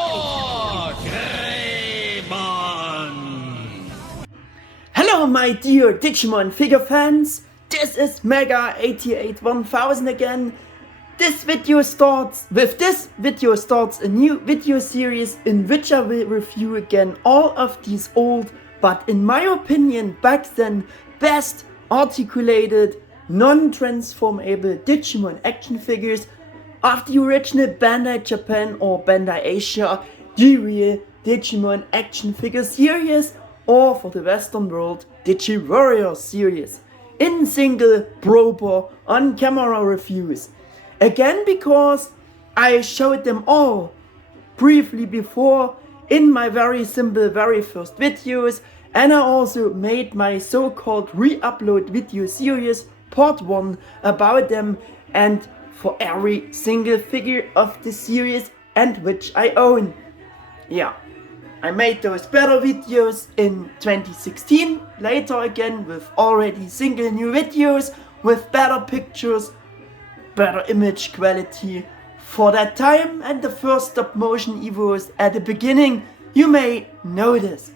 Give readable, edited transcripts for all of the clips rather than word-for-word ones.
WarGreymon! Hello my dear Digimon figure fans, this is Mega881000 again. This video starts a new video series in which I will review again all of these old, but in my opinion back then, best articulated, non-transformable Digimon action figures of the original Bandai Japan or Bandai Asia D-Real Digimon Action Figures Series, or for the Western World Digi-Warriors Series, in single, proper, on-camera reviews. Again, because I showed them all briefly before in my very simple very first videos, and I also made my so-called re-upload video series part 1 about them, and for every single figure of the series and which I own. Yeah, I made those better videos in 2016, later again with already single new videos with better pictures, better image quality for that time, and the first stop motion evos at the beginning, you may notice.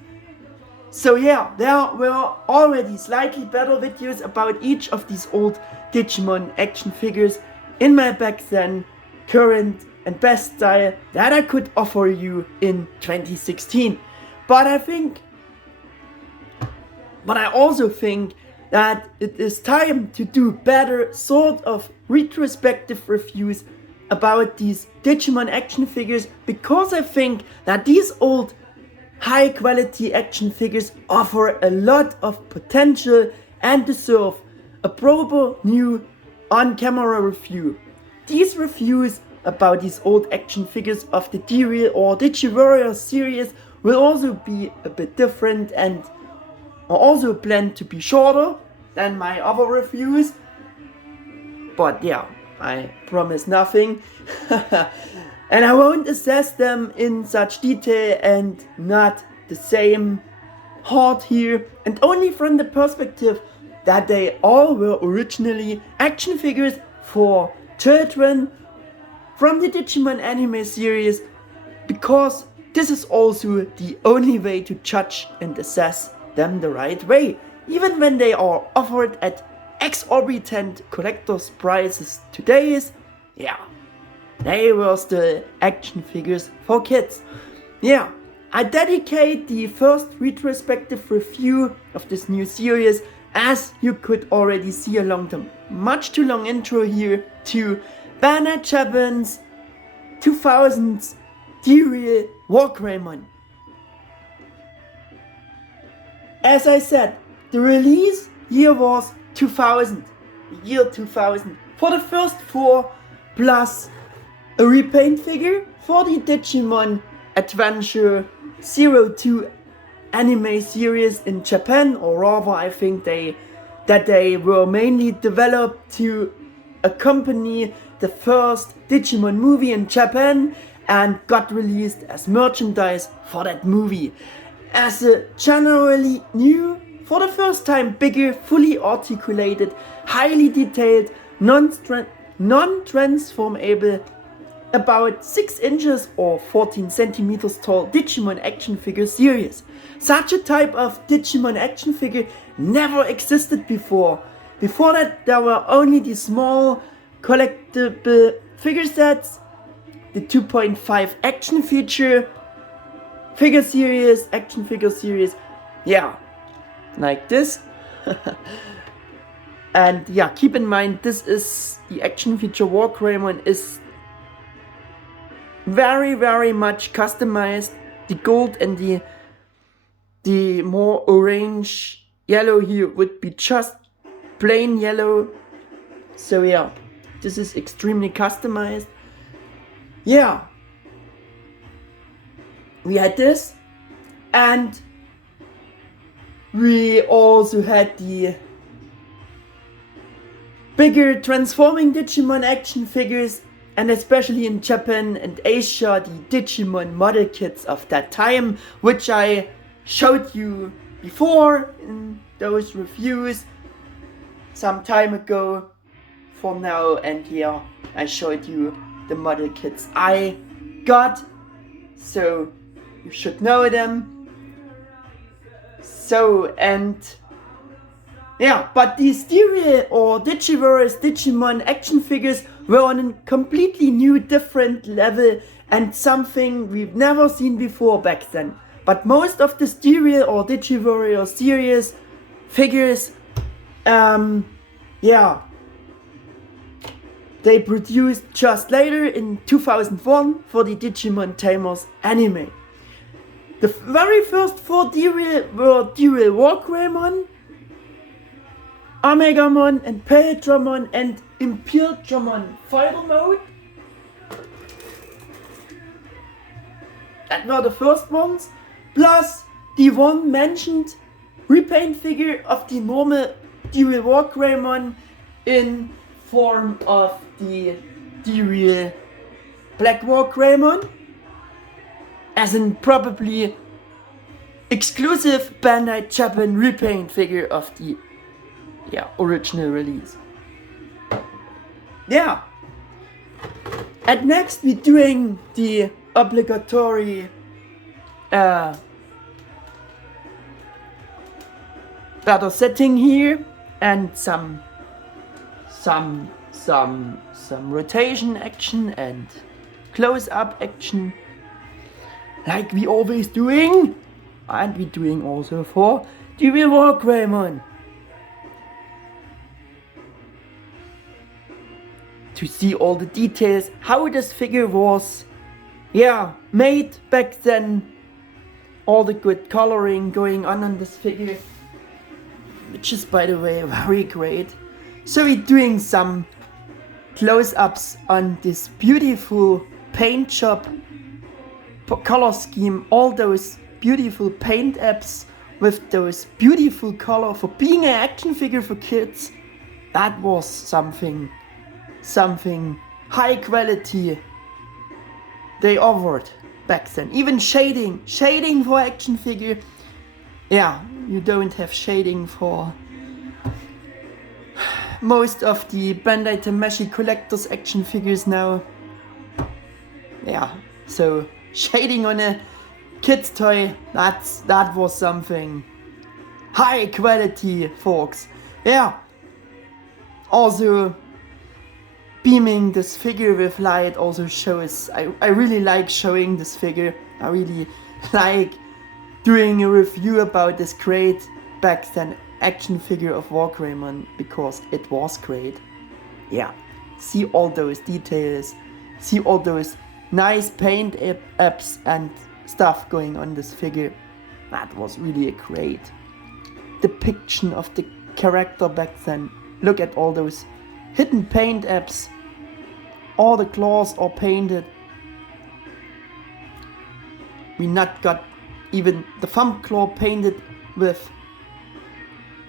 So yeah, there were already slightly better videos about each of these old Digimon action figures in my back then, current and best style that I could offer you in 2016. But I also think that it is time to do better sort of retrospective reviews about these Digimon action figures, because I think that these old high quality action figures offer a lot of potential and deserve a proper new on-camera review. These reviews about these old action figures of the D-Real or Digi-Warriors series will also be a bit different and are also planned to be shorter than my other reviews. But yeah, I promise nothing. And I won't assess them in such detail and not the same heart here, and only from the perspective that they all were originally action figures for children from the Digimon anime series, because this is also the only way to judge and assess them the right way, even when they are offered at exorbitant collector's prices today. Yeah, they were still action figures for kids. Yeah, I dedicate the first retrospective review of this new series, as you could already see along the much too long intro here, to Bandai Japan's 2000s D-Real WarGreymon. As I said, the release year was 2000, the year 2000, for the first 4, plus a repaint figure for the Digimon Adventure 02 anime series in Japan, or rather I think that they were mainly developed to accompany the first Digimon movie in Japan and got released as merchandise for that movie. As a generally new, for the first time bigger, fully articulated, highly detailed, non-transformable, about 6 inches or 14 centimeters tall Digimon action figure series. Such a type of Digimon action figure never existed before. Before that, there were only the small collectible figure sets, the 2.5 action feature figure series, action figure series, yeah, like this. And yeah, keep in mind, this is the action feature WarGreymon is very much customized. The gold and the more orange yellow here would be just plain yellow. So yeah, this is extremely customized. Yeah, we had this, and we also had the bigger transforming Digimon action figures, and especially in Japan and Asia, the Digimon model kits of that time, which I showed you before in those reviews some time ago. For now, and here I showed you the model kits I got so you should know them. So, and yeah, but these D-Real or Digi-Warriors Digimon action figures were on a completely new, different level and something we've never seen before back then. But most of the D-Real or Digi-Warriors series figures, yeah, they produced just later in 2001 for the Digimon Tamers anime. The very first 4 D-Real were D-Real WarGreymon, Omegamon and Paildramon and Impildramon Fighter Mode. That were the first ones, plus the one mentioned repaint figure of the normal D-Real WarGreymon in form of the D-Real Black WarGreymon, as in probably exclusive Bandai Japan repaint figure of the original release. Yeah. And next we're doing the obligatory better setting here and some rotation action and close-up action, like we always doing, and we doing also for D-Real WarGreymon. To see all the details, how this figure was, made back then, all the good coloring going on this figure, which is, by the way, very great. So we're doing some close-ups on this beautiful paint job color scheme, all those beautiful paint apps with those beautiful color for being an action figure for kids. That was something high quality they offered back then. Even shading for action figure. Yeah, you don't have shading for most of the Bandai Tamashii Collectors action figures now. Yeah, so shading on a kid's toy, that was something high quality, folks. Yeah, also beaming this figure with light also shows, I really like showing this figure. I really like doing a review about this great back then action figure of WarGreymon, because it was great. Yeah, see all those details, see all those nice paint apps and stuff going on this figure. That was really a great depiction of the character back then. Look at all those hidden paint apps. All the claws are painted. We not got even the thumb claw painted with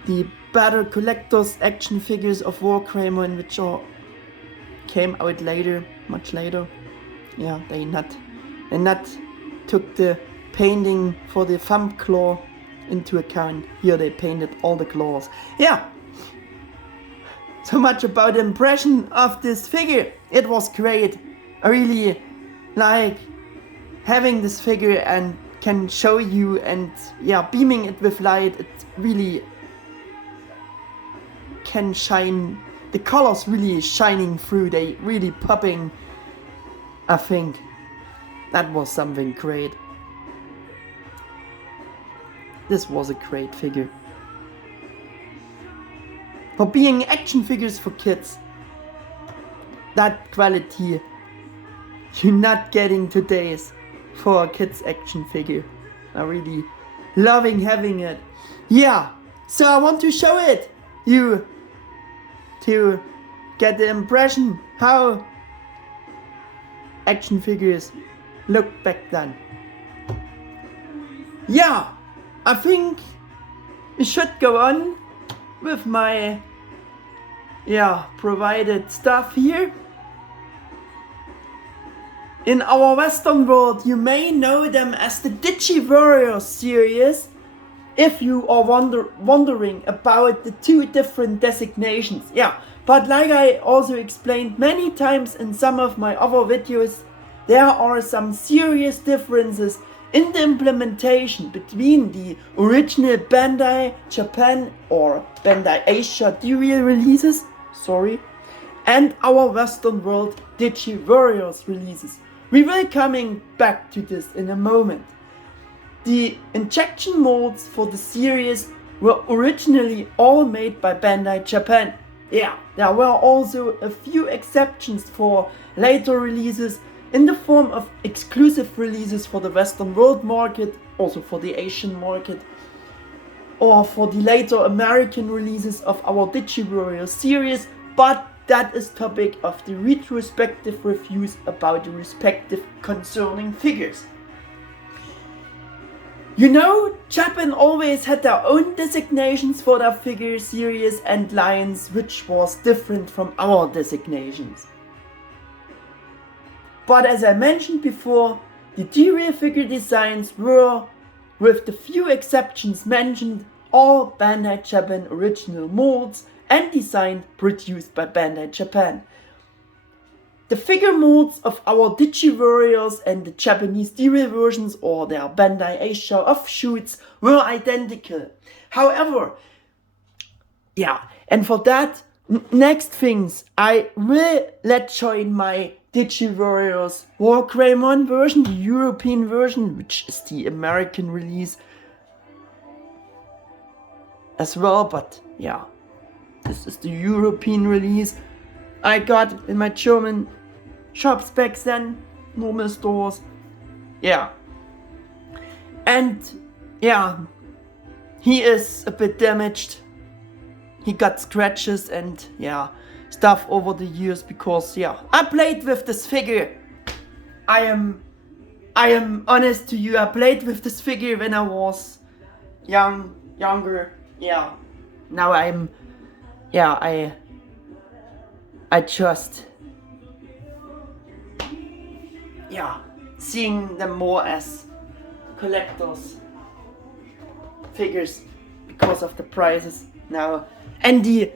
the better collectors action figures of WarGreymon, which came out later, much later. Yeah, they not took the painting for the thumb claw into account. Here they painted all the claws. Yeah. So much about the impression of this figure. It was great. I really like having this figure and can show you, and beaming it with light, it really can shine. The colors really shining through, they really popping. I think that was something great. This was a great figure. For being action figures for kids, that quality you're not getting today's for a kids action figure. I'm really loving having it. Yeah, so I want to show it you to get the impression how action figures looked back then. Yeah, I think we should go on with my provided stuff here. In our Western world, you may know them as the Digi-Warriors series, if you are wondering about the two different designations. Yeah, but like I also explained many times in some of my other videos, there are some serious differences in the implementation between the original Bandai Japan or Bandai Asia D-Real releases, and our Western World Digi-Warriors releases. We will coming back to this in a moment. The injection molds for the series were originally all made by Bandai Japan. Yeah, there were also a few exceptions for later releases in the form of exclusive releases for the Western World market, also for the Asian market, or for the later American releases of our Digi-Warriors series, but that is topic of the retrospective reviews about the respective concerning figures. You know, Japan always had their own designations for their figure series and lines, which was different from our designations. But as I mentioned before, the D-Real figure designs were, with the few exceptions mentioned, all Bandai Japan original molds and designed produced by Bandai Japan. The figure molds of our Digi-Warriors and the Japanese D-Real versions or their Bandai Asia offshoots were identical. However, and for that, next things, I will join my Digi-Warriors WarGreymon version, the European version, which is the American release as well, but yeah, this is the European release I got in my German shops back then, normal stores. Yeah. And yeah, he is a bit damaged. He got scratches and stuff over the years because I played with this figure. I am honest to you, I played with this figure when I was younger. Yeah. Now I just seeing them more as collectors figures because of the prices now and the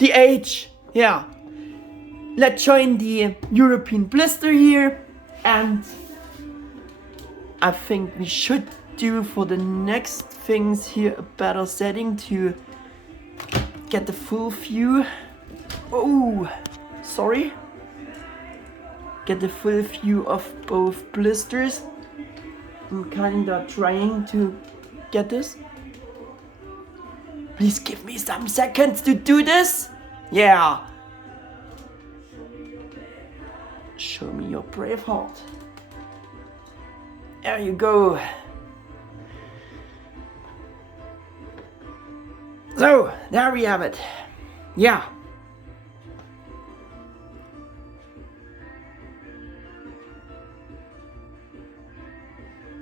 age. Let's join the European blister here, and I think we should do for the next things here a better setting to get the full view. Get the full view of both blisters. I'm kinda trying to get this. Please give me some seconds to do this. Show me your brave heart. There you go. So, there we have it.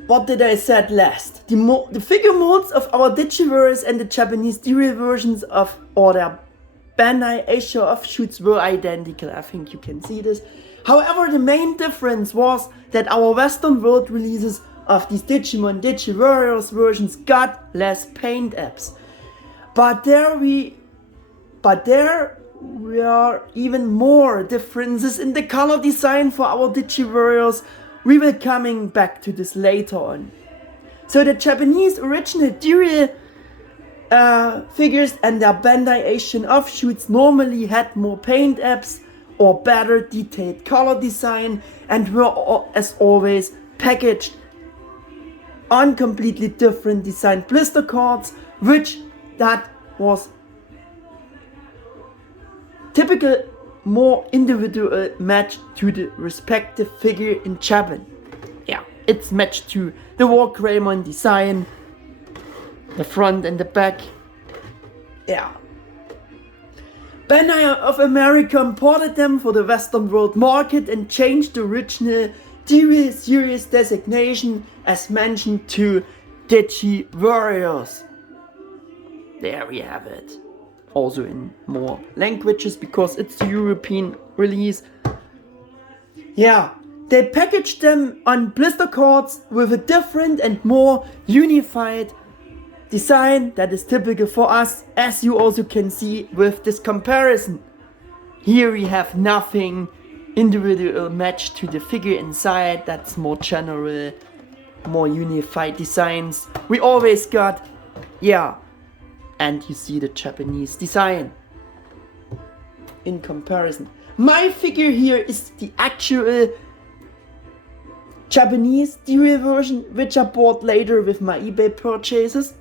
What did I said last? The figure molds of our Digi-Warriors and the Japanese D-Real versions of their Bandai Asia offshoots were identical. I think you can see this. However, the main difference was that our Western World releases of these Digimon Digi-Warriors versions got less paint apps. But there were even more differences in the color design for our Digi-Warriors. We will coming back to this later on. So the Japanese original D-Real figures and their Bandai Asian offshoots normally had more paint apps or better detailed color design and were as always packaged on completely different designed blister cards, which that was typical more individual match to the respective figure in Japan. It's matched to the WarGreymon design, the front and the back. Bandai of America imported them for the Western World market and changed the original D-Real series designation as mentioned to Digi-Warriors. There we have it. Also in more languages because it's the European release. They packaged them on blister cards with a different and more unified design that is typical for us, as you also can see with this comparison. Here we have nothing individual match to the figure inside. That's more general, more unified designs. We always got, yeah, and you see the Japanese design in comparison. My figure here is the actual Japanese D-Real version, which I bought later with my eBay purchases.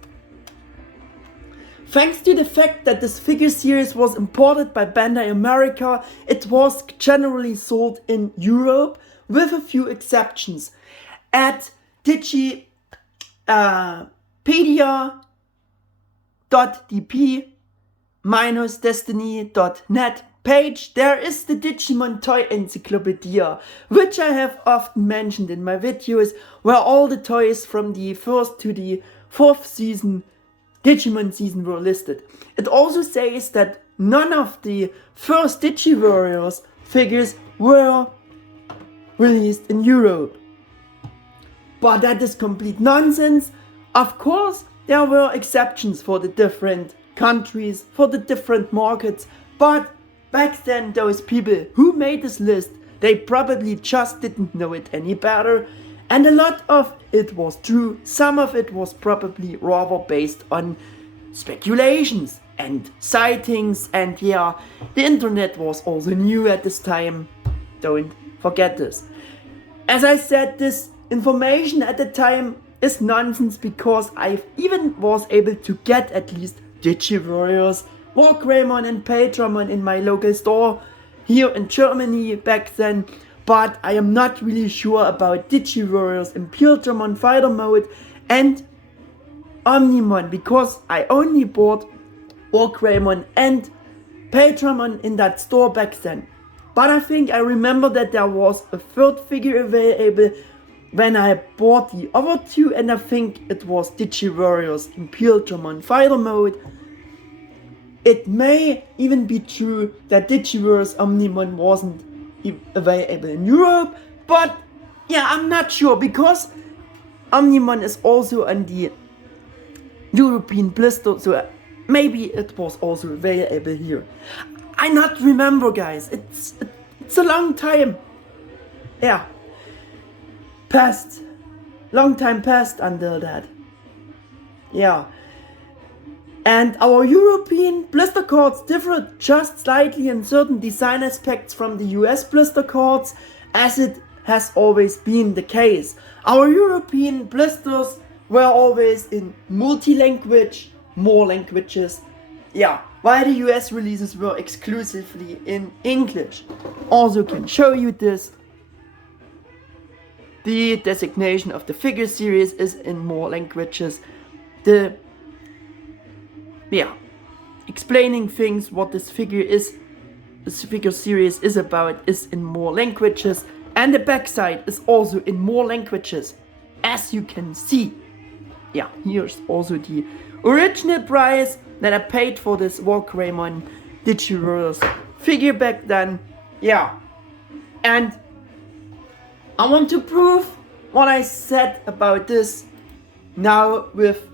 Thanks to the fact that this figure series was imported by Bandai America, it was generally sold in Europe, with a few exceptions. At Digipedia.dp-destiny.net page, there is the Digimon Toy Encyclopedia, which I have often mentioned in my videos, where all the toys from the first to the fourth season, Digimon season, were listed. It also says that none of the first Digi-Warriors figures were released in Europe. But that is complete nonsense. Of course, there were exceptions for the different countries, for the different markets, but back then those people who made this list, they probably just didn't know it any better, and a lot of it was true. Some of it was probably rather based on speculations and sightings, and yeah, the internet was also new at this time. Don't forget this. As I said, this information at the time is nonsense, because I even was able to get at least Digi-Warriors WarGreymon and Paydramon in my local store here in Germany back then, but I am not really sure about Digi-Warriors in Paydramon Fighter Mode and Omnimon, because I only bought WarGreymon and Paydramon in that store back then. But I think I remember that there was a third figure available when I bought the other two, and I think it was Digi-Warriors in Paydramon Fighter Mode. It may even be true that Digi-Warriors Omnimon wasn't available in Europe, but yeah, I'm not sure, because Omnimon is also on the European Blister, so maybe it was also available here. I not remember, guys. It's a long time. Yeah, long time passed until that. Yeah. And our European blister cards differ just slightly in certain design aspects from the US blister cards, as it has always been the case. Our European blisters were always in multi-language, more languages, yeah, while the US releases were exclusively in English. Also can show you this. The designation of the figure series is in more languages. Explaining things, what this figure series is about, is in more languages, and the backside is also in more languages, as you can see. Yeah, here's also the original price that I paid for this WarGreymon Digi-Warriors figure back then. Yeah, and I want to prove what I said about this now with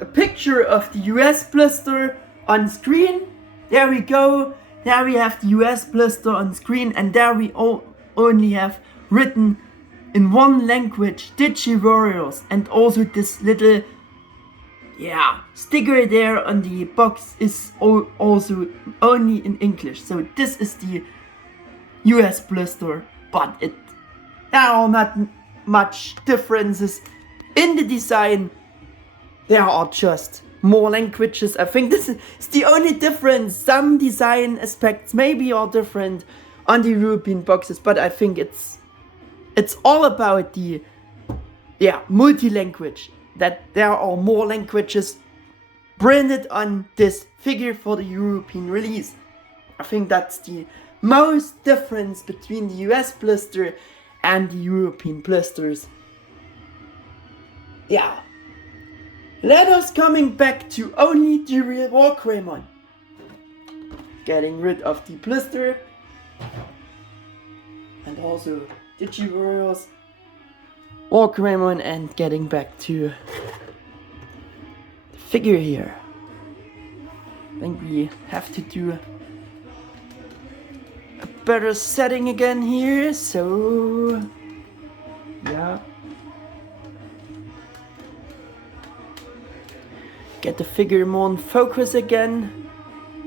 a picture of the US blister on screen. There we go. There we have the US blister on screen, and there we only have written in one language Digi-Warriors, and also this little sticker there on the box is also only in English. So this is the US blister, but there are not much differences in the design. There are just more languages. I think this is the only difference. Some design aspects maybe are different on the European boxes, but I think it's all about the multi-language, that there are more languages printed on this figure for the European release. I think that's the most difference between the US blister and the European blisters. Yeah. Let us coming back to only D-Real WarGreymon. Getting rid of the blister. And also Digi-Warriors WarGreymon, and getting back to the figure here. I think we have to do a much better setting again here, so yeah. Get the figure more in focus again.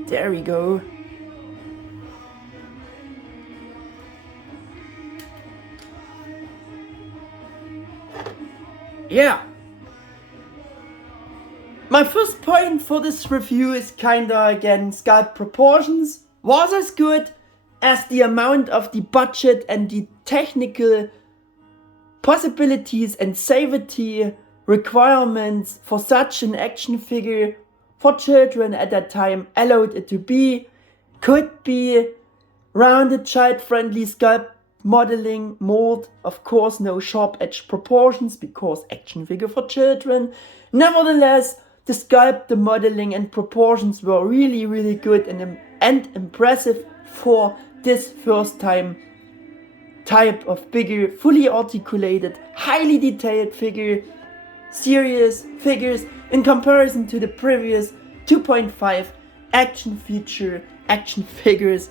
There we go. Yeah. My first point for this review is kinda again sculpt proportions was as good as the amount of the budget and the technical possibilities and safety requirements for such an action figure for children at that time allowed it to be. Could be rounded, child-friendly sculpt modeling, mold, of course no sharp edge proportions because action figure for children. Nevertheless, the sculpt, the modeling and proportions were really good and impressive for this first time type of figure, fully articulated, highly detailed figure, serious figures in comparison to the previous 2.5 action figures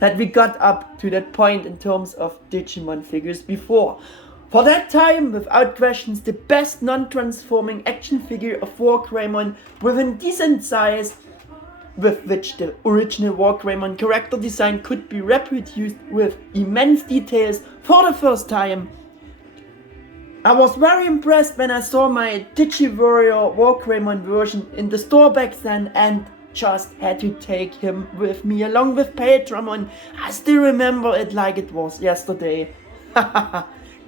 that we got up to that point in terms of Digimon figures before. For that time, without questions, the best non-transforming action figure of WarGreymon within decent size, with which the original WarGreymon character design could be reproduced with immense details for the first time. I was very impressed when I saw my Digi-Warriors WarGreymon version in the store back then and just had to take him with me along with Paitramon. I still remember it like it was yesterday.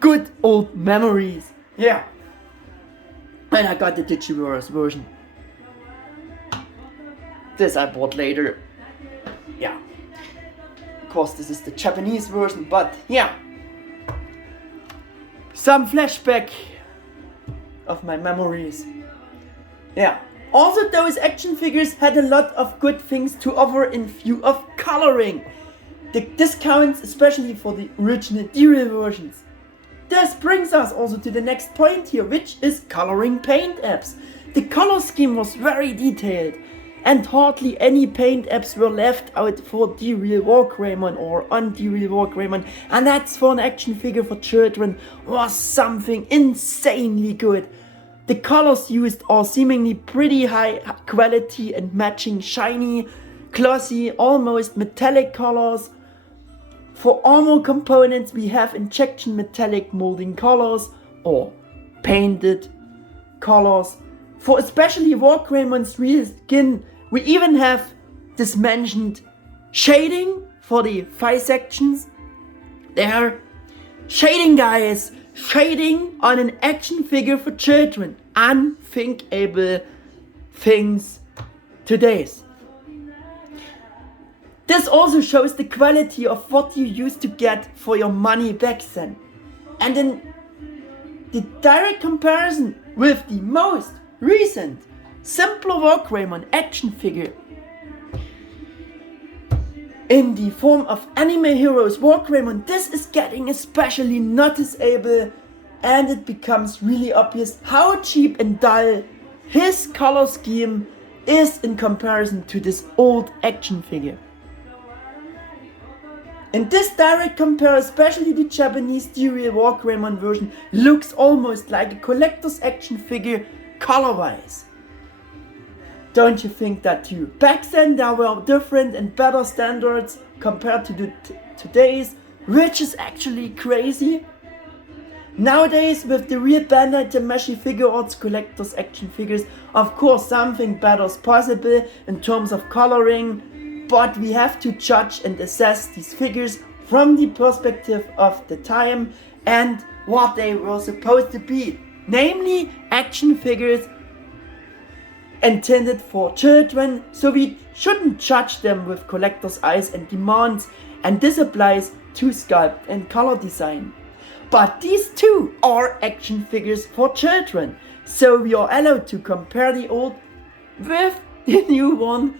Good old memories. Yeah. And I got the Digi-Warriors version. This I bought later. Yeah. Of course this is the Japanese version, but yeah. Some flashback of my memories. Yeah. Also those action figures had a lot of good things to offer in view of coloring. The discounts, especially for the original D-Real versions. This brings us also to the next point here, which is coloring paint apps. The color scheme was very detailed and hardly any paint apps were left out for D-Real WarGreymon or on D-Real WarGreymon, and that's for an action figure for children was something insanely good. The colors used are seemingly pretty high quality and matching shiny, glossy, almost metallic colors. For armor components we have injection metallic molding colors or painted colors. For especially WarGreymon's real skin we even have this mentioned shading for the thigh sections. There, shading guys, shading on an action figure for children. Unthinkable things today's. This also shows the quality of what you used to get for your money back then. And in the direct comparison with the most recent, simpler WarGreymon action figure in the form of AnimeHeroes WarGreymon, this is getting especially noticeable and it becomes really obvious how cheap and dull his color scheme is in comparison to this old action figure. In this direct compare, especially the Japanese D-Real WarGreymon version looks almost like a collector's action figure color-wise. Don't you think that too? Back then there were different and better standards compared to today's, which is actually crazy. Nowadays with the real Bandai Tamashii Figuarts collector's action figures, of course something better is possible in terms of coloring, but we have to judge and assess these figures from the perspective of the time and what they were supposed to be. Namely, action figures intended for children, so we shouldn't judge them with collector's eyes and demands, and this applies to sculpt and color design. But these two are action figures for children, so we are allowed to compare the old with the new one.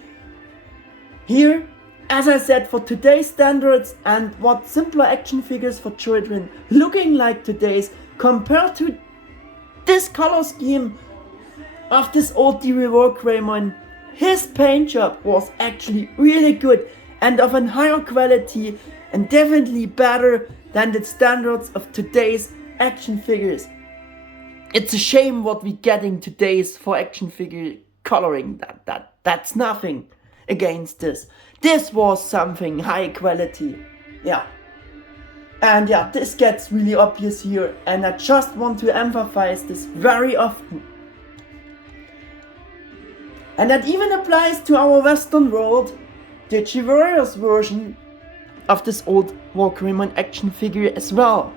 Here, as I said, for today's standards and what simpler action figures for children looking like today's compared to this color scheme of this old D-Real WarGreymon, his paint job was actually really good and of a higher quality and definitely better than the standards of today's action figures. It's a shame what we're getting today's for action figure coloring. That's nothing against this. This was something high quality. Yeah. And yeah, this gets really obvious here, and I just want to emphasize this very often. And that even applies to our Western World Digi-Warriors version of this old WarGreymon action figure as well.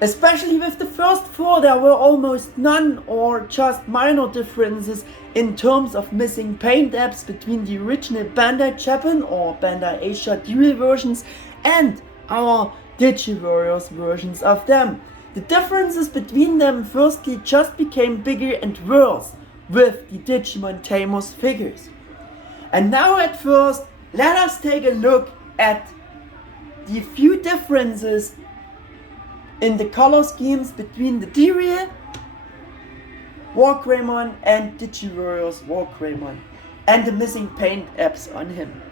Especially with the first four, there were almost none or just minor differences in terms of missing paint apps between the original Bandai Japan or Bandai Asia D-Real versions and our Digi-Warriors versions of them. The differences between them firstly just became bigger and worse with the Digimon Tamashii figures. And now at first, let us take a look at the few differences in the color schemes between the D-Real WarGreymon and Digi-Warriors WarGreymon and the missing paint apps on him.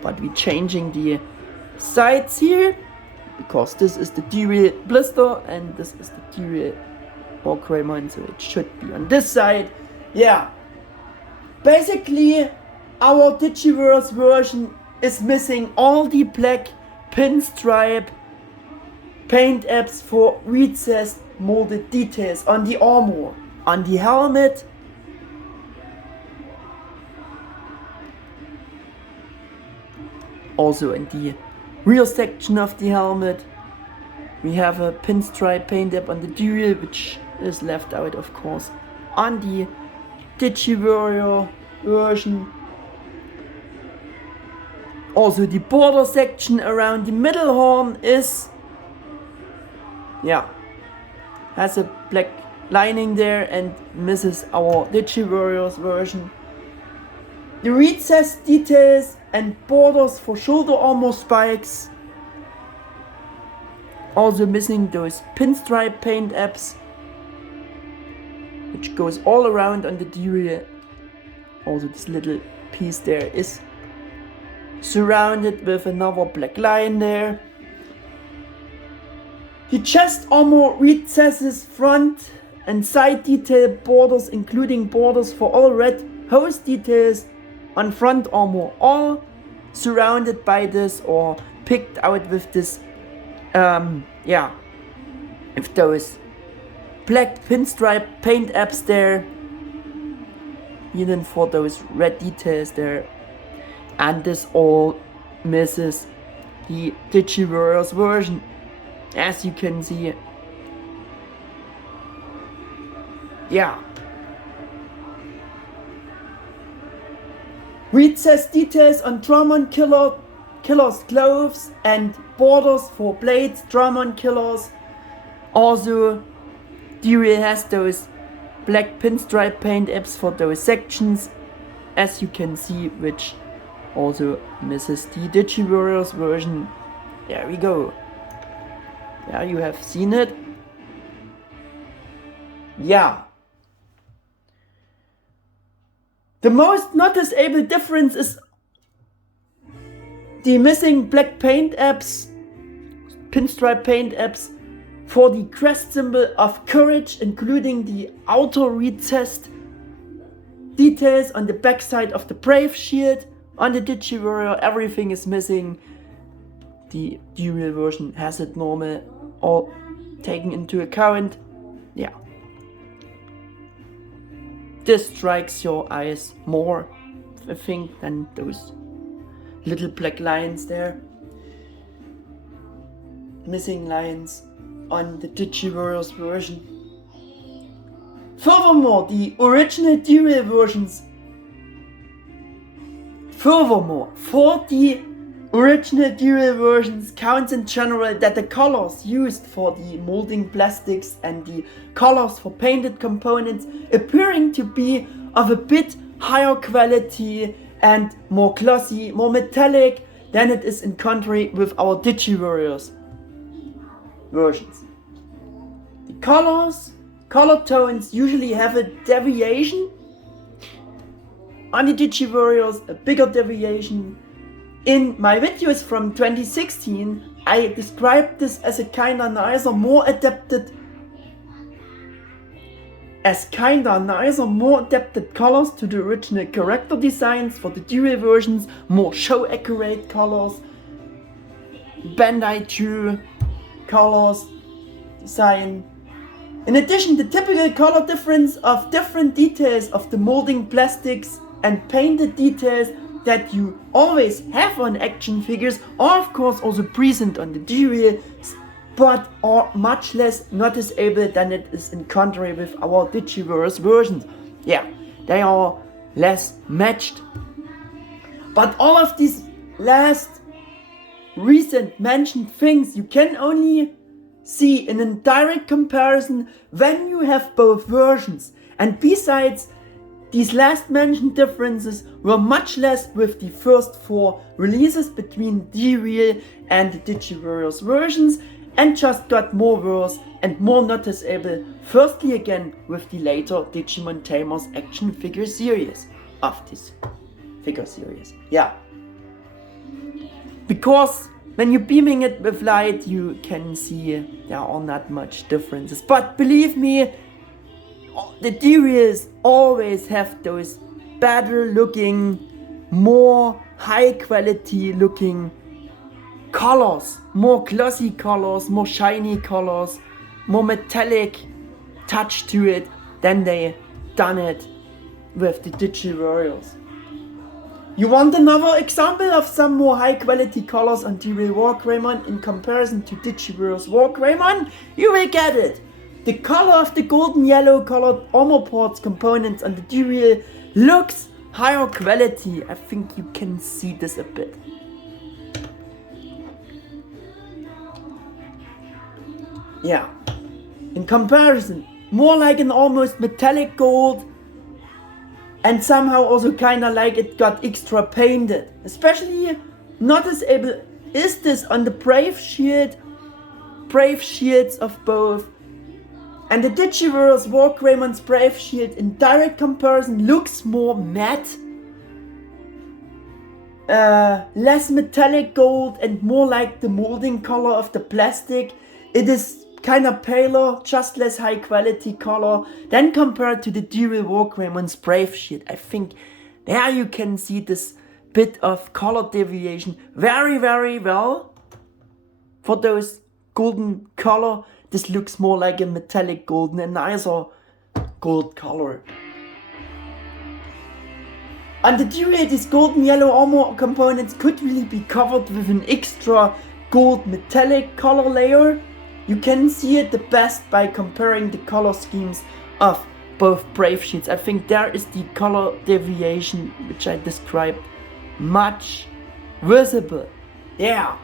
But we're changing the sides here because this is the D-Real Blister and this is the D-Real WarGreymon, so it should be on this side. Yeah, basically our Digi-Warriors version is missing all the black pinstripe paint apps for recessed molded details on the armor, on the helmet, also in the rear section of the helmet. We have a pinstripe paint app on the D-Real, which is left out of course on the Digi-Warrior version. Also the border section around the middle horn is, has a black lining there and misses our Digi-Warriors version. The recessed details and borders for shoulder armor spikes, also missing those pinstripe paint apps, which goes all around on the D-Real. Also this little piece there is surrounded with another black line there. The chest armor recesses front and side detail borders, including borders for all red hose details on front armor, all surrounded by this or picked out with this, with those black pinstripe paint apps there, even for those red details there. And this all misses the Digi-Warriors version, as you can see. Yeah. Recessed details on Dramon Killer's gloves and borders for blades, Dramon Killers. Also, D-Real has those black pinstripe paint apps for those sections, as you can see, which also misses the Digi-Warriors version. There we go. Yeah, you have seen it. Yeah. The most noticeable difference is the missing black paint apps, pinstripe paint apps for the crest symbol of courage, including the outer recessed details on the backside of the Brave shield. On the Digi-Warrior, everything is missing. The D-Real version has it normal, all taken into account. Yeah. This strikes your eyes more, I think, than those little black lines there. Missing lines on the Digi-Warriors version. Furthermore, the original D-Real versions. For the original D-Real versions, counts in general that the colors used for the molding plastics and the colors for painted components appearing to be of a bit higher quality and more glossy, more metallic than it is in contrary with our Digi-Warriors versions. The color tones usually have a deviation. On the Digi-Warriors, a bigger deviation. In my videos from 2016, I described this as a kinda nicer, more adapted colors to the original character designs for the D-Real versions, more show accurate colors, Bandai 2 colors design. In addition, the typical color difference of different details of the molding plastics and painted details that you always have on action figures are of course also present on the D-Real, but are much less noticeable than it is in contrary with our Digi-Warriors versions. Yeah, they are less matched. But all of these last recent mentioned things you can only see in a direct comparison when you have both versions. And besides, these last mentioned differences were much less with the first 4 releases between D-Real and the Digi-Warriors versions, and just got more worse and more noticeable, firstly again with the later Digimon Tamers action figure series of this figure series. Yeah. Because when you're beaming it with light, you can see there are not much differences. But believe me, the D-Reals always have those better looking, more high quality looking colors, more glossy colors, more shiny colors, more metallic touch to it than they done it with the Digi-Warriors. You want another example of some more high quality colors on D-Real WarGreymon in comparison to Digi-Warriors WarGreymon? You will get it! The color of the golden yellow colored armor parts components on the D-Real looks higher quality. I think you can see this a bit. Yeah, in comparison, more like an almost metallic gold, and somehow also kinda like it got extra painted. Especially noticeable is this on the brave shields of both. And the Digi-Warriors WarGreymon's brave shield in direct comparison looks more matte, less metallic gold and more like the molding color of the plastic. It is kinda paler, just less high quality color than compared to the D-Real WarGreymon's brave shield. I think there you can see this bit of color deviation very well. For those golden color, this looks more like a metallic golden, a nicer gold color. On the D-Real, these golden yellow armor components could really be covered with an extra gold metallic color layer. You can see it the best by comparing the color schemes of both brave shields. I think there is the color deviation which I described much visible. Yeah.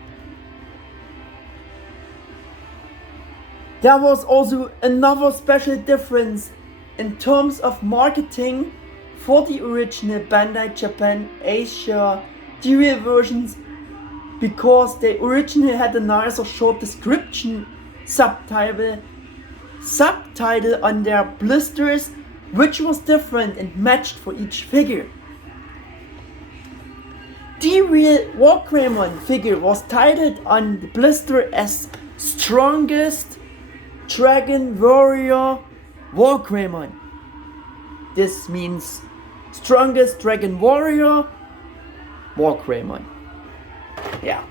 There was also another special difference in terms of marketing for the original Bandai Japan Asia D-Real versions, because they originally had a nicer short description subtitle on their blisters, which was different and matched for each figure. D-Real WarGreymon figure was titled on the blister as Strongest Dragon Warrior WarGreymon. This means Strongest Dragon Warrior WarGreymon. Yeah.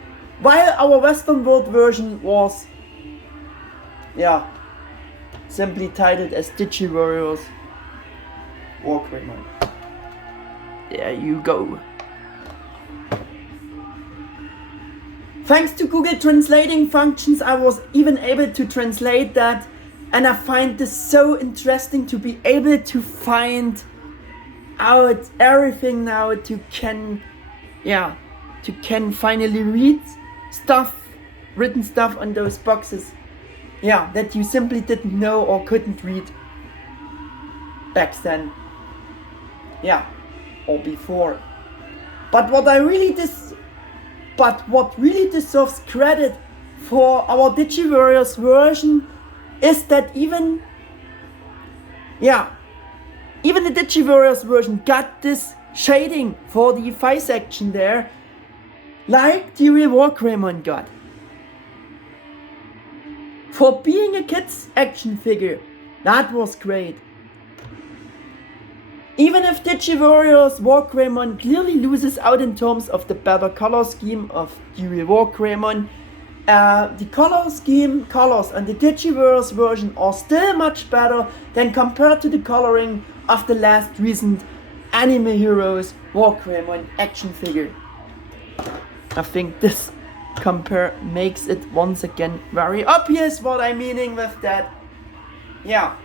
While our Western World version was simply titled as Digi-Warriors WarGreymon. There you go. Thanks to Google translating functions, I was even able to translate that, and I find this so interesting to be able to find out everything now, to can finally read written stuff on those boxes. Yeah, that you simply didn't know or couldn't read back then. Yeah, or before. But what really deserves credit for our Digi-Warriors version is that even the Digi-Warriors version got this shading for the thigh section there, like D-Real WarGreymon got. For being a kid's action figure, that was great. Even if Digi-Warriors WarGreymon clearly loses out in terms of the better color scheme of D-Real WarGreymon, the colors on the Digi-Warriors version are still much better than compared to the coloring of the last recent AnimeHeroes WarGreymon action figure. I think this compare makes it once again very obvious what I'm meaning with that. Yeah.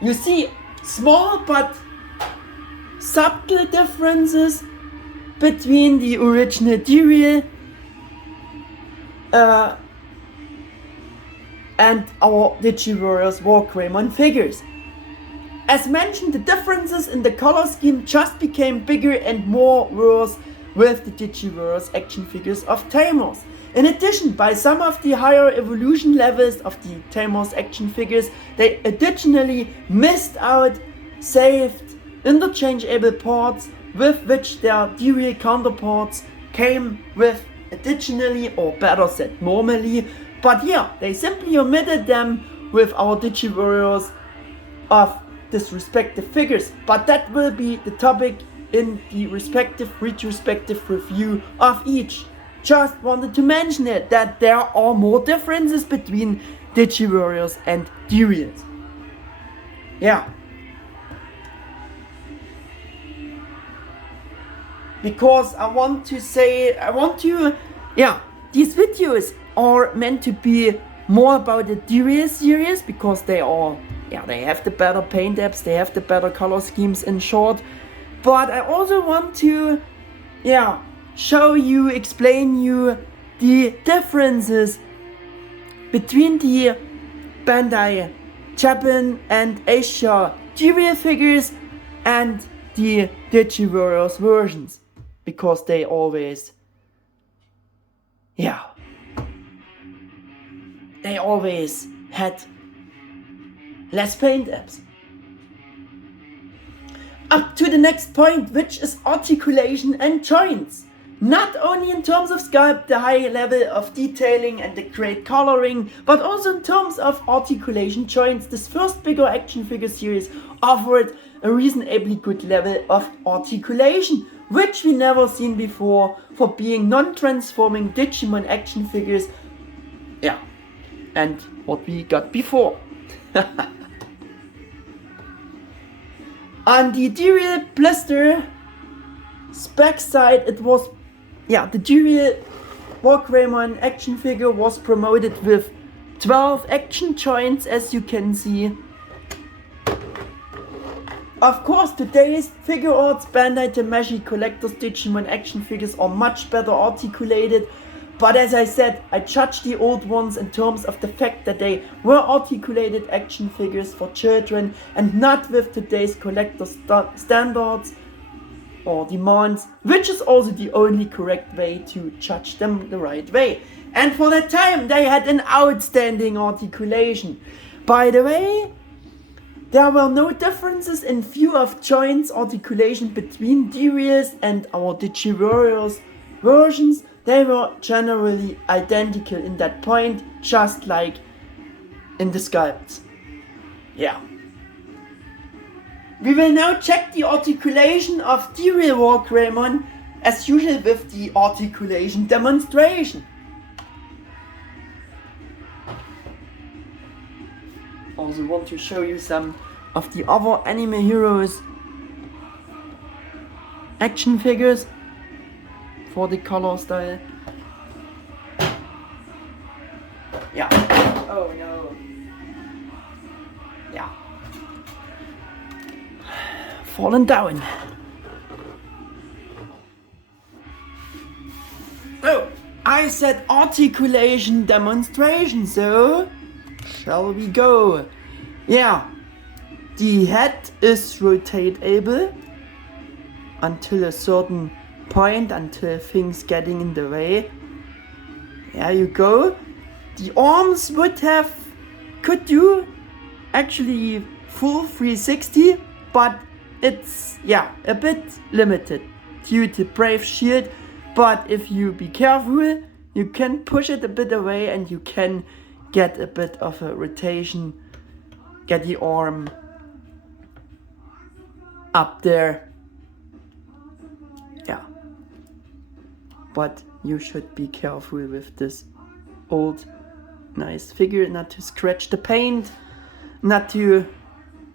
You see small but subtle differences between the original D-Real and our Digi-Warriors WarGreymon figures. As mentioned, the differences in the color scheme just became bigger and more worse with the Digi-Warriors action figures of Tamers. In addition, by some of the higher evolution levels of the Tamers action figures, they additionally missed out saved interchangeable parts with which their D-Real counterparts came with additionally, or better said normally, but here they simply omitted them with our Digi-Warriors of these respective figures, but that will be the topic in the respective retrospective review of each. Just wanted to mention it, that there are more differences between Digi-Warriors and D-Reals. Yeah. Because these videos are meant to be more about the D-Real series, because they have the better paint apps, they have the better color schemes in short. But I also want to, explain you the differences between the Bandai Japan and Asia D-Real figures and the Digi-Warriors versions, because they always, had less paint apps. Up to the next point, which is articulation and joints. Not only in terms of sculpt, the high level of detailing and the great coloring, but also in terms of articulation joints. This first bigger action figure series offered a reasonably good level of articulation, which we never seen before for being non-transforming Digimon action figures. And what we got before. On the D-Real Blister spec side, it was, the D-Real WarGreymon action figure was promoted with 12 action joints, as you can see. Of course, today's Figuarts Bandai Tamashii Collectors Digimon action figures are much better articulated, but as I said, I judge the old ones in terms of the fact that they were articulated action figures for children and not with today's collector standards or demands, which is also the only correct way to judge them the right way. And for that time, they had an outstanding articulation. By the way, there were no differences in view of joints articulation between D-Reals and our Digi-Warriors versions. They were generally identical in that point, just like in the sculpts. We will now check the articulation of D-Real WarGreymon, as usual with the articulation demonstration. Also want to show you some of the other AnimeHeroes action figures for the color style. Oh no. Fallen down. Oh, I said articulation demonstration, so shall we go? The head is rotatable until a certain point, until things getting in the way. There you go. The arms could do actually full 360, but it's, yeah, a bit limited due to Brave Shield. But if you be careful, you can push it a bit away and you can get a bit of a rotation, get the arm up there. Yeah, but you should be careful with this old nice figure, not to scratch the paint, not to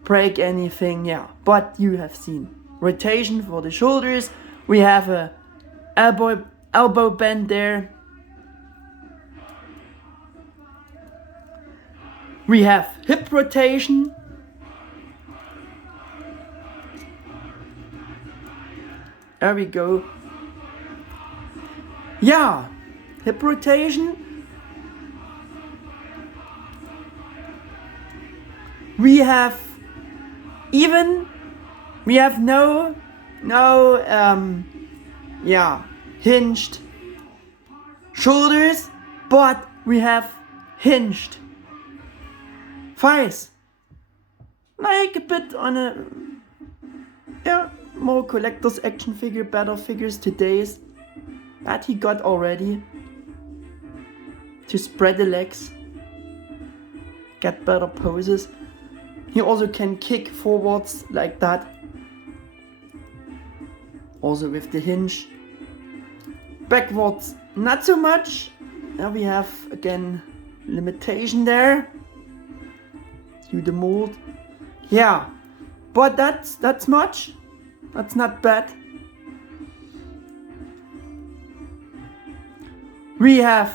break anything. Yeah, but you have seen rotation for the shoulders. We have a elbow bend there. We have hip rotation. There we go. Yeah, hip rotation. We have no hinged shoulders, but we have hinged thighs. Like a bit on a more collector's action figure, better figures today's that he got already to spread the legs, get better poses. He also can kick forwards like that, also with the hinge. Backwards not so much. Now we have again limitation there due to mold. Yeah, but that's much. That's not bad. We have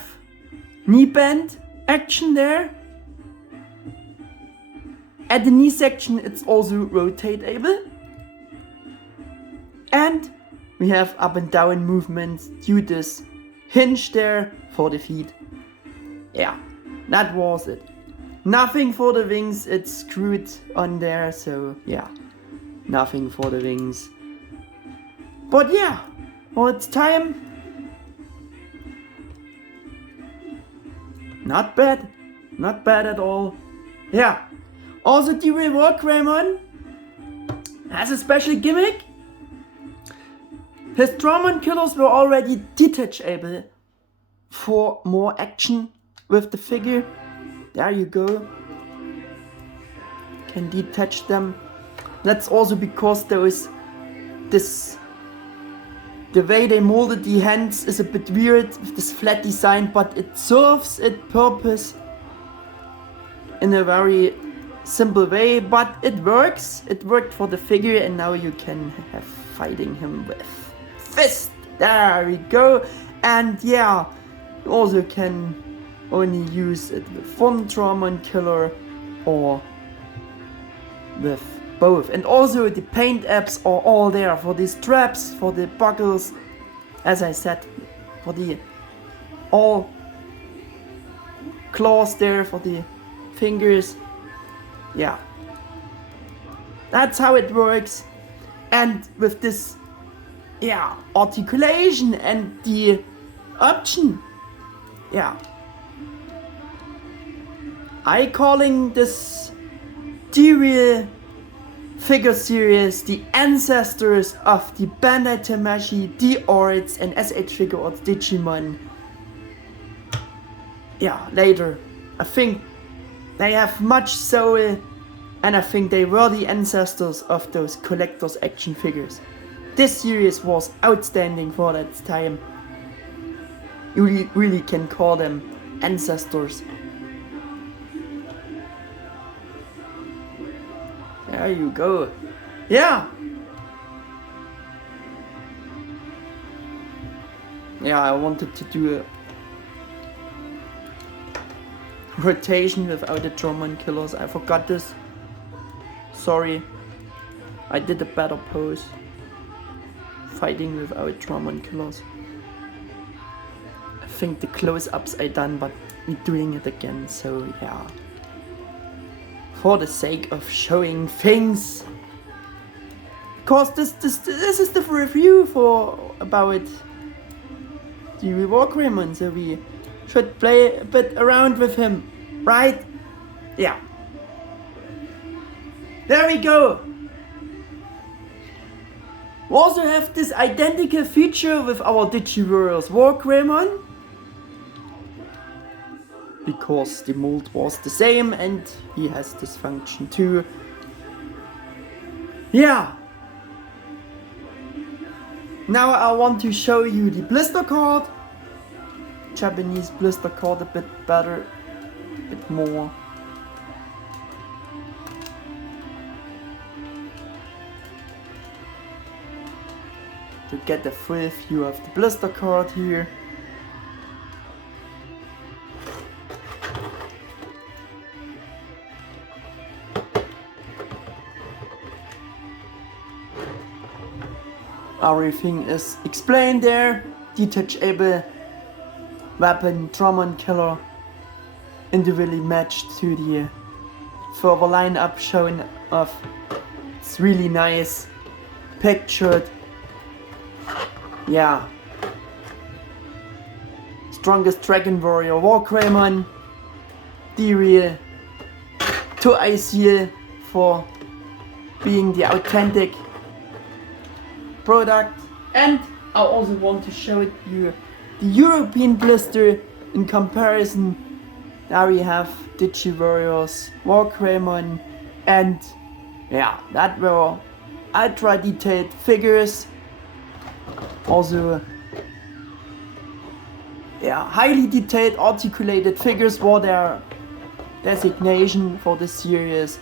knee bend action there. At the knee section it's also rotatable. And we have up and down movements due to this hinge there for the feet. Yeah, that was it. Nothing for the wings, it's screwed on there, so yeah, nothing for the wings. But yeah, well, it's time. Not bad at all. Yeah, also D-Real WarGreymon has a special gimmick. His Digimon killers were already detachable for more action with the figure. There you go. Can detach them. That's also because the way they molded the hands is a bit weird with this flat design, but it serves its purpose in a very simple way, but it works. It worked for the figure, and now you can have fighting him with fist. There we go. And yeah, you also can only use it with one Digimon killer or with both. And also the paint apps are all there for the straps, for the buckles, as I said, for the all claws there for the fingers. Yeah, that's how it works. And with this articulation and the option, I calling this D-Real figure series the ancestors of the Bandai Tamashii D-Arts and S.H.Figuarts Digimon. Yeah, later. I think they have much soul, and I think they were the ancestors of those collector's action figures. This series was outstanding for that time. You really can call them ancestors. There you go. Yeah. Yeah, I wanted to do a rotation without the Digimon killers. I forgot this. Sorry. I did a better pose. Fighting without Digimon killers. I think the close-ups I done, but we're doing it again, so yeah. For the sake of showing things. Because this is the review about D-Real WarGreymon, so we should play a bit around with him, right? Yeah. There we go. We also have this identical feature with our Digi-Warriors WarGreymon, because the mold was the same and he has this function too. Yeah. Now I want to show you the blister card. Japanese blister card a bit better, a bit more. To get the full view of the blister card here. Everything is explained there. Detachable weapon, Digimon killer, individually matched to the further lineup shown off. It's really nice, pictured. Yeah. Strongest Dragon Warrior WarGreymon, D-Real, Toy Encyclopedia for being the authentic product, and I also want to show you the European blister in comparison. Now we have Digi-Warriors WarGreymon, and yeah, that were ultra detailed figures. Also, yeah, highly detailed articulated figures were their designation for this series.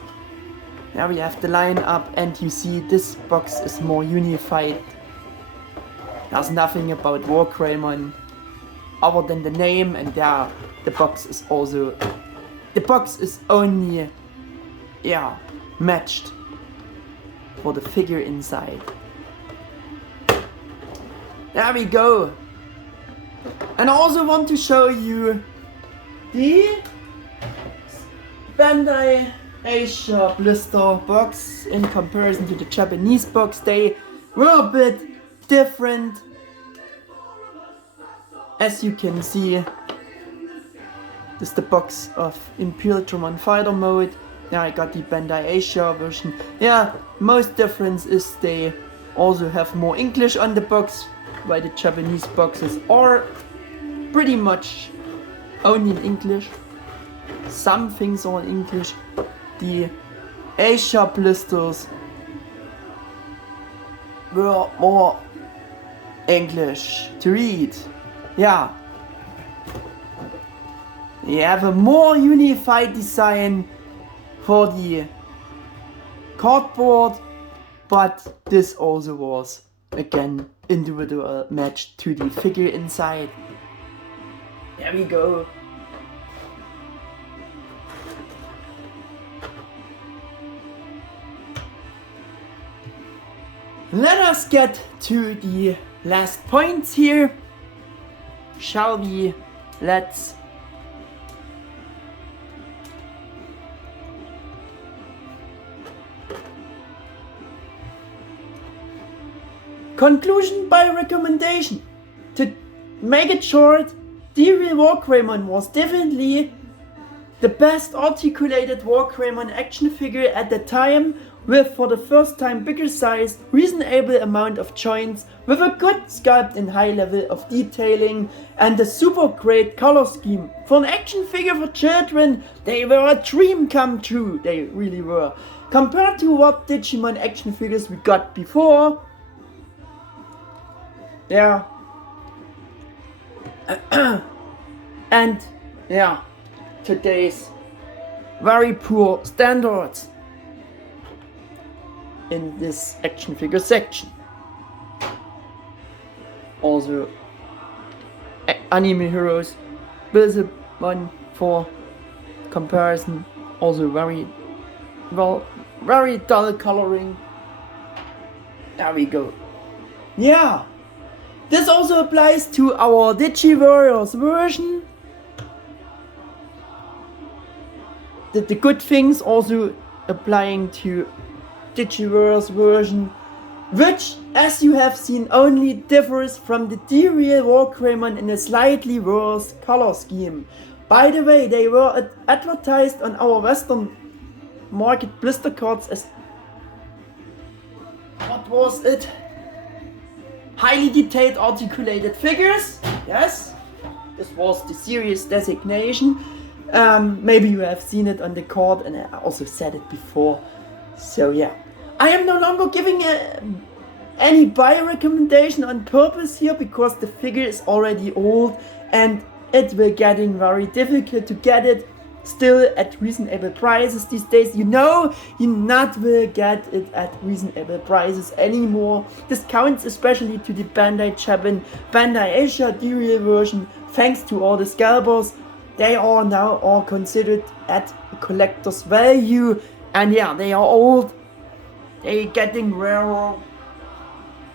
Now we have the lineup, and you see this box is more unified. There's nothing about WarGreymon other than the name, and yeah, the box is also, the box is only, yeah, matched for the figure inside. There we go. And I also want to show you the Bandai Asia blister box in comparison to the Japanese box. They were a bit different. As you can see, this is the box of Imperial Digimon Fighter mode. Now I got the Bandai Asia version. Yeah, most difference is they also have more English on the box, while the Japanese boxes are pretty much only in English. Some things are in English. The Asia blisters were more English to read. Yeah. They have a more unified design for the cardboard, but this also was again individual matched to the figure inside. There we go. Let us get to the last points here. Shall we? Let's. Conclusion by recommendation. To make it short, D-Real WarGreymon was definitely the best articulated WarGreymon action figure at the time, with for the first time bigger size, reasonable amount of joints, with a good sculpt and high level of detailing, and a super great color scheme. For an action figure for children, they were a dream come true, they really were. Compared to what Digimon action figures we got before, yeah. And yeah, today's very poor standards in this action figure section. Also, AnimeHeroes Digimon for comparison, also very dull coloring. There we go. Yeah, this also applies to our Digi-Warriors version. The good things also applying to Digi-Warriors version. which, as you have seen, only differs from the D-Real WarGreymon in a slightly worse color scheme. By the way, they were advertised on our Western market blister cards as, what was it? Highly detailed articulated figures. Yes, this was the series designation. Maybe you have seen it on the card, and I also said it before. So yeah, I am no longer giving any buy recommendation on purpose here, because the figure is already old and it will getting very difficult to get it still at reasonable prices these days. You know, you not will get it at reasonable prices anymore. Discounts, especially to the Bandai Japan, Bandai Asia D-Real version, thanks to all the scalpers, they are now all considered at a collector's value. And yeah, they are old, they getting rarer.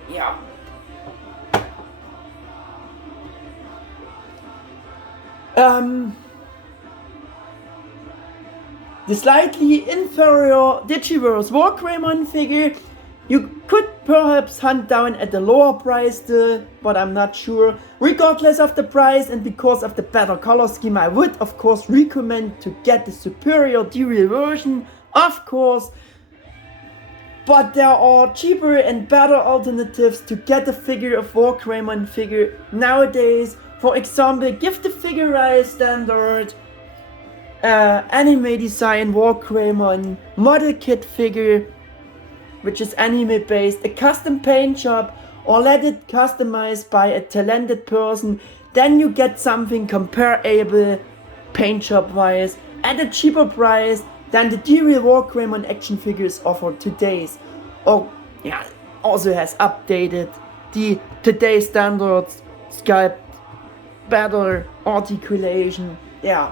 Yeah. The slightly inferior Digi-Warriors WarGreymon figure you could perhaps hunt down at a lower price still, but I'm not sure. Regardless of the price and because of the better color scheme, I would of course recommend to get the superior D-Real version, of course. But there are cheaper and better alternatives to get a figure of WarGreymon figure nowadays. For example, give the Figuarts standard anime design WarGreymon model kit figure, which is anime based, a custom paint job, or let it customized by a talented person. Then you get something comparable paint job wise at a cheaper price than the D-Real WarGreymon action figures offered today's. Or yeah, also has updated the today's standards, sculpt, better articulation, yeah.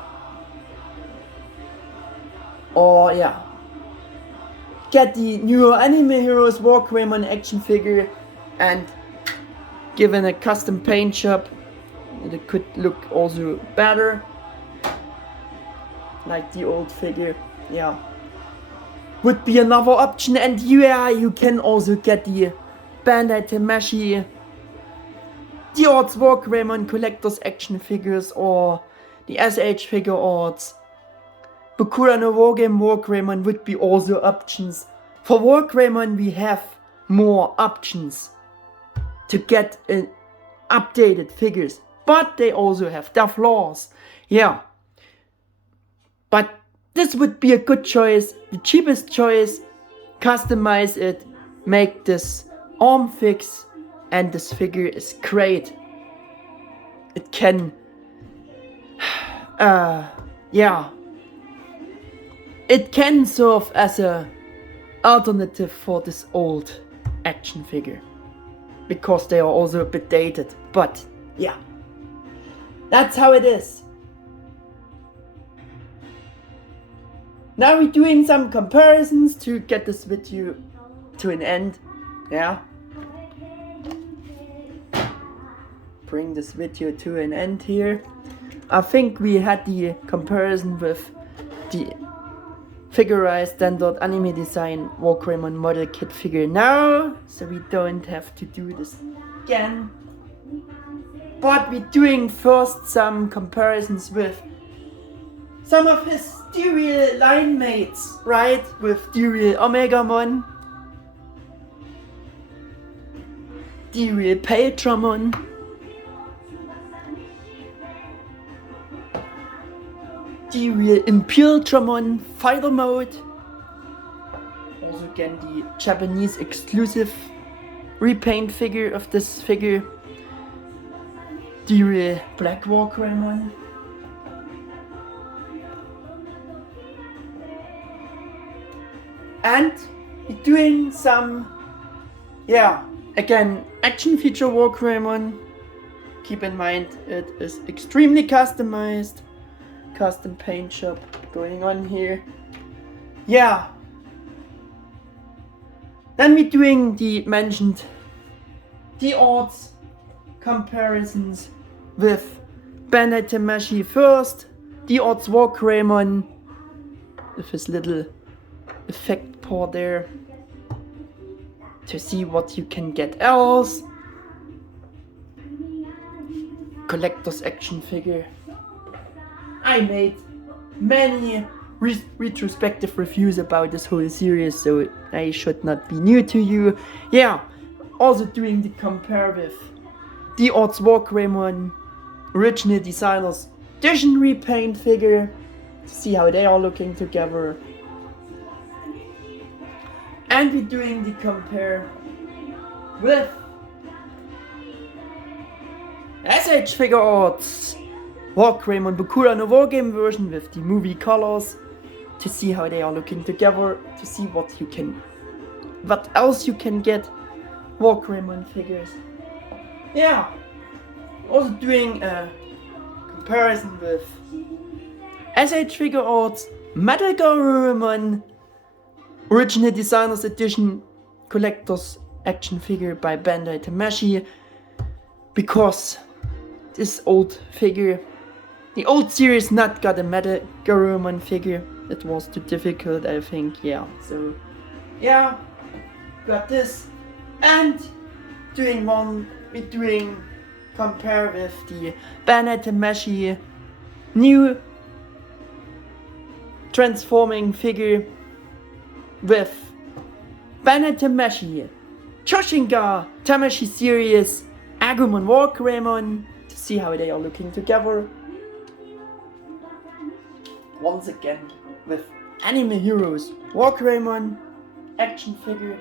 Or yeah, get the newer AnimeHeroes WarGreymon action figure and given a custom paint job, it could look also better, like the old figure, yeah. Would be another option. And yeah, you can also get the Bandai Tamashii D-Arts WarGreymon Collectors Action Figures or the S.H.Figuarts. Bakura no Wargame WarGreymon would be also options. For WarGreymon we have more options to get updated figures, but they also have their flaws. Yeah, but this would be a good choice, the cheapest choice. Customize it, make this arm fix, and this figure is great. It can, yeah, it can serve as a alternative for this old action figure, because they are also a bit dated. But yeah, that's how it is. Now we're doing some comparisons to get this video to an end. Yeah, bring this video to an end here. I think we had the comparison with the Figuarts standard anime design WarGreymon model kit figure now, so we don't have to do this again. But we're doing first some comparisons with some of his D-Real line mates, right? With D-Real Omegamon, D-Real Paildramon, D-Real Impultramon Fighter Mode, also again the Japanese exclusive repaint figure of this figure, D-Real Black WarGreymon, and we're doing some, yeah, again, action feature WarGreymon. Keep in mind it is extremely customized, custom paint job going on here. Yeah. Then we're doing the mentioned D-Arts comparisons with Bandai Tamashii first, D-Arts WarGreymon with his little effect paw there, to see what you can get else. Collector's action figure. I made many retrospective reviews about this whole series, so I should not be new to you. Yeah, also doing the compare with D-Real WarGreymon, original designers edition repaint figure, to see how they are looking together. And we're doing the compare with S.H.Figuarts WarGreymon Bakura no Wargame version with the movie colors, to see how they are looking together, to see what else you can get WarGreymon figures. Yeah, also doing a comparison with S.H.Figuarts Metal WarGreymon Original Designers Edition Collector's Action Figure by Bandai Tamashii, because this old figure, the old series, not got a Metal WarGreymon figure. It was too difficult, I think. Yeah, so yeah, got this. And we're doing compare with the Bandai Tamashii new transforming figure with Bandai Tamashii Choshinga Tamashii series Agumon WarGreymon, to see how they are looking together. Once again with AnimeHeroes WarGreymon action figure,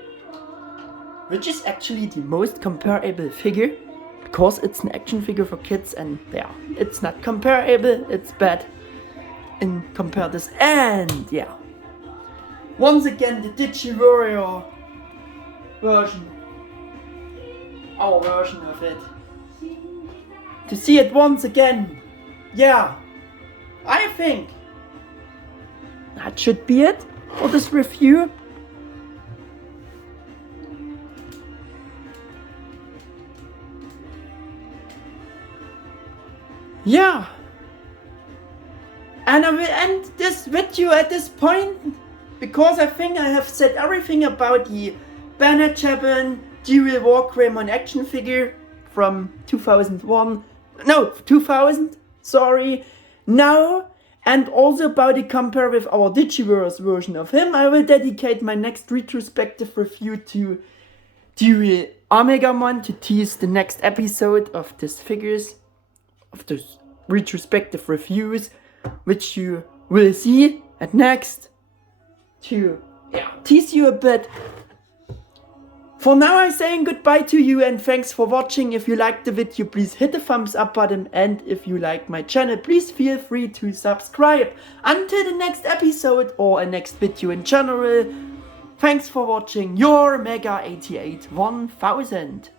which is actually the most comparable figure, because it's an action figure for kids, and yeah, it's not comparable, it's bad in compare this. And yeah, once again the Digi-Warrior version, our version of it, to see it once again. Yeah, I think that should be it for this review. Yeah, and I will end this video at this point, because I think I have said everything about the Bandai Japan D-Real WarGreymon action figure from 2000, sorry, now, and also about the compare with our Digi-Warriors version of him. I will dedicate my next retrospective review to D-Real WarGreymon, to tease the next episode of these figures, of those retrospective reviews, which you will see at next, to tease you a bit. For now, I'm saying goodbye to you and thanks for watching. If you liked the video, please hit the thumbs up button, and if you like my channel, please feel free to subscribe. Until the next episode or a next video in general, thanks for watching. Your Mega 88 1000.